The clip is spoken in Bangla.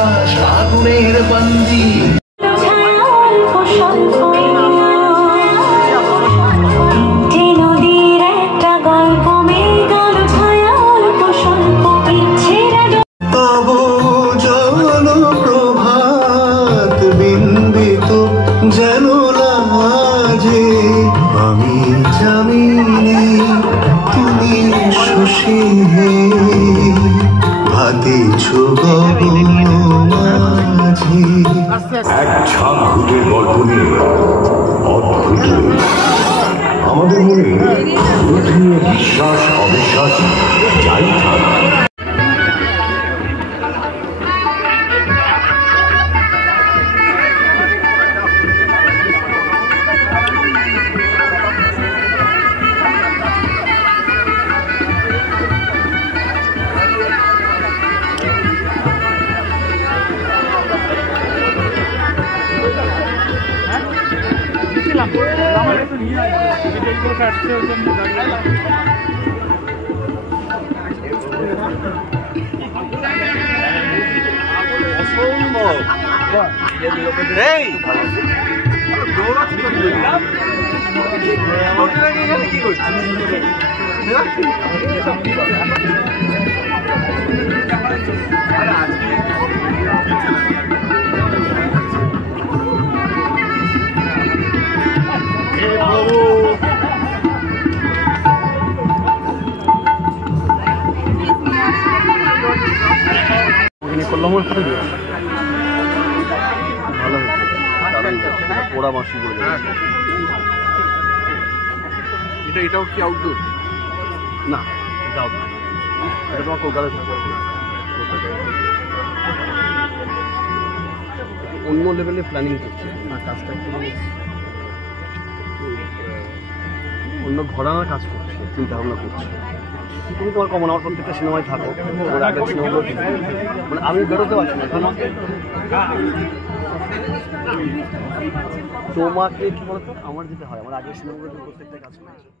চারপাশ আগুনের বন্দি। যেন লাজে আমি জামিনে তুমি শশী হে ভাতিছ মাঝে। এক ঝাঁক ভূতের গল্প নিয়ে অদ্ভুত আমাদের মনে ভূত নিয়ে বিশ্বাস অবিশ্বাস যাই থাক, করলাম ভালো হয়েছে, পোড়া মাসি বলে। এটাও কি আউটডোর? না, এটা আউটডোর। এটা তোমার কলকাতায় অন্য লেভেলে প্ল্যানিং করছে না, কাজটা একটু অন্য ঘরানার কাজ করছে, চিন্তা ভাবনা করছে। তুমি তোমার কমন আমার প্রত্যেকটা সিনেমায় থাকো, ওর আগের সিনেমাগুলো মানে আমি বেরোতে পারছি না। তোমাকে কি বলতো, আমার যেতে হয় আমার আগের সিনেমাগুলো প্রত্যেকটা কাজ করেছে।